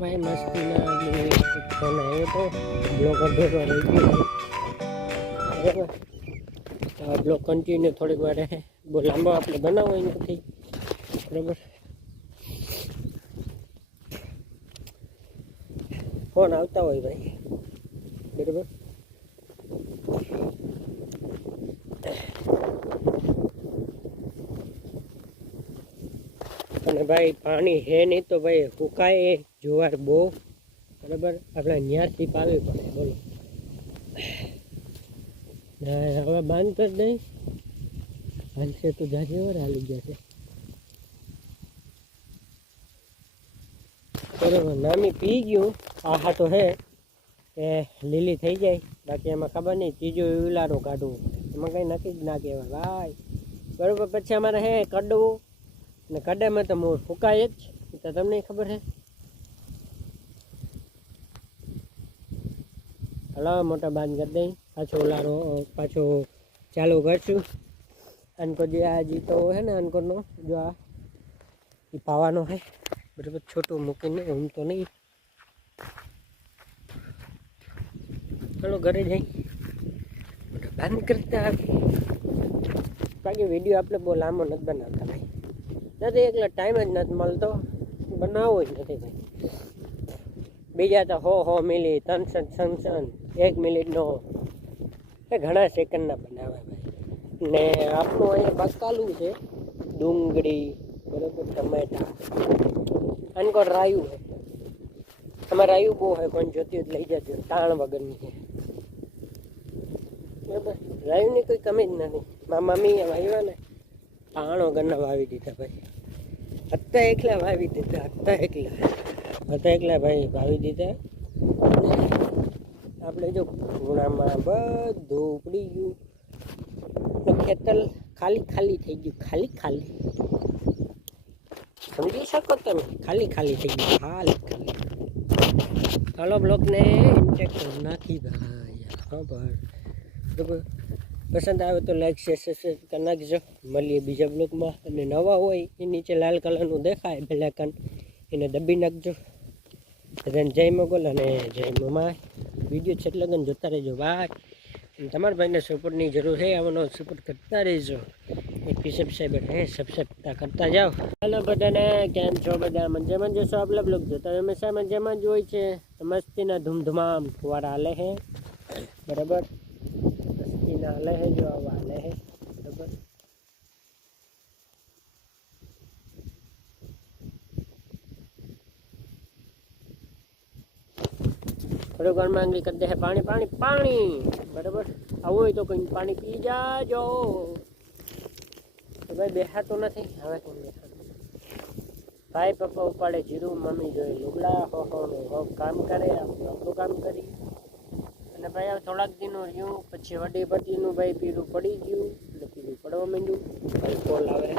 ભાઈ મસ્તીના ફોન આવ્યો તો બ્લોગ અડધો રહી ગયો બરાબર. બ્લોગ કન્ટિન્યુ થોડીક વાર બહુ લાંબો આપણે બનાવવો નથી બરાબર. ફોન આવતા હોય ભાઈ બરાબર. અને ભાઈ પાણી હે નહીં તો ભાઈ સુકાય જુવાર બહુ બરાબર. આપણે ન્યારથી પાવી પડે બોલો. હવે બાંધ કરી દઈ હાલશે તો જાજે વાર હાલી ગયા છે બરાબર. નામી પી ગયું આહા તો હે એ લીલી થઈ જાય. બાકી એમાં ખબર નહીં ત્રીજો ઉલારો કાઢવું એમાં કંઈ નક્કી જ ના કહેવાય ભાઈ બરાબર. પછી અમારે હે કડવું ને કડામાં તો મોર ફૂકાય જ તો તમને ખબર છે. હલો મોટા બાંધ કરી દઈ પાછો ઉલારો પાછો ચાલુ કરશું. અનકો જે આ જીતો હે ને અનકોનો જો આ એ પાવાનો હે બરાબર. છોટું મૂકીને હું તો નહીં. ચલો ઘરે જઈ મોટા બાંધ કરતા આવી. બાકી વિડીયો આપણે બહુ લાંબો નથી બનાવતા ભાઈ. નથી એકલા ટાઈમ જ નથી મળતો બનાવવો જ નથી ભાઈ. બીજા તો હો મિલી 300 1 મિનિટનો એ ઘણા સેકન્ડના બનાવે ભાઈ. ને આપણું અહીંયા બકાલું છે ડુંગળી બરાબર ટમેટા અનકો રાયું છે. અમારે રાયું બહુ હોય પણ જોતી લઈ જજો તાણ વગરની છે બરાબર. રાયુંની કોઈ કમી જ નથી. મારા મમ્મી વાવ્યા ને તાણ વગરના વાવી દીધા ભાઈ. હતા એકલા વાવી દીધા હતા એકલા ભાઈ વાવી દીધા. આપણે જો ખૂણામાં બધું ઉપડી ગયું ખેતર ખાલી થઈ ગયું. ખાલી સમજી શકો તમે. ખાલી થઈ ગયું ખાલી. ચાલો બ્લોગને ઇન્જેક્શન નાખી ભાઈ. હા બરાબર. પસંદ આવે તો લાઈક શેર સબસ્ક્રાઈબ કરી નાખજો. મળીએ બીજા બ્લોગમાં. અને નવા હોય એ નીચે લાલ કલરનું દેખાય બેલાકન એને દબી નાખજો. જય મોગલ અને જય મમા. વિડીયો છેલ્લે લગન જોતા રહેજો ભાઈ. અને તમારા ભાઈને સપોર્ટની જરૂર છે. આવવાનો સપોર્ટ કરતા રહેજો. એક સબસ્ક્રાઈબર હે સબસ્ક્રાઈબ કરતા જાઓ. હાલો બધાને કેમ છો બધા? મજામાં જશો. આપણા બ્લોગ જોતા હંમેશા મજામાં જ હોય છે. મસ્તીના ધૂમધમામ ફુવારા હાલે હે બરાબર. મસ્તીના હાલે હે જો આવા હાલે હે બરાબર. થોડીક વાર માંગલી કરી દે પાણી બરાબર. આવું હોય તો કોઈ પાણી પી જાજો. તો ભાઈ બેહાતો નથી હવે કોણ બેહાતું. ભાઈ પપ્પા ઉપાડે જીરું, મમ્મી જોઈ લુગડા હો કામ કરે. આપણું કામ કરી અને ભાઈ હવે થોડાક દિનો રહ્યું પછી વડી પતિનું ભાઈ પીરું પડી ગયું એટલે પીરું પડવા માંડ્યું. ભાઈ કોલ આવે